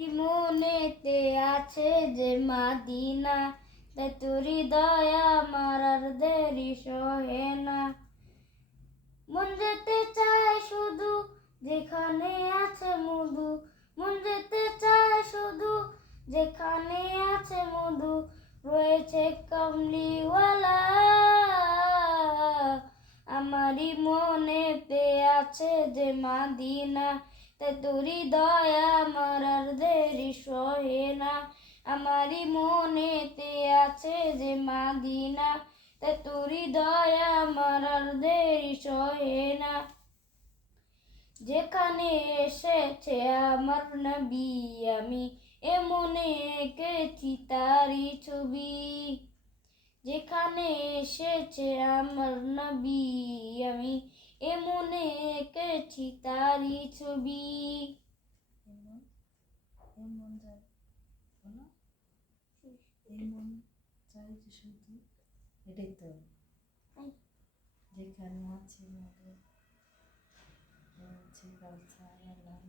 মনেতে আছে যে মাদিনা, তাই তোরি দয়া আমার আর দেরি সহে না। মন যেতে চায় শুধু যেখানে আছে মধু, মন যেতে চায় শুধু যেখানে আছে মধু, রয়েছে কামলিওয়ালা। আমারই মনেতে আছে যে মাদিনা, তাই তোরি দয়া আমার আর দেরি সহে না। আমারই মনেতে আছে যে মাদিনা, তাই তোরি দয়া আমার আর দেরি সহে না। যেখানে এসেছে আমার নবী, আমি এমনে এঁকেছি তারি ছবি। যেখানে এসেছে আমার নবী, আমি এমনে এঁকেছি তারি ছবি। এটাই তো যেখানে আছে মধু, আছে গাছা, বললাম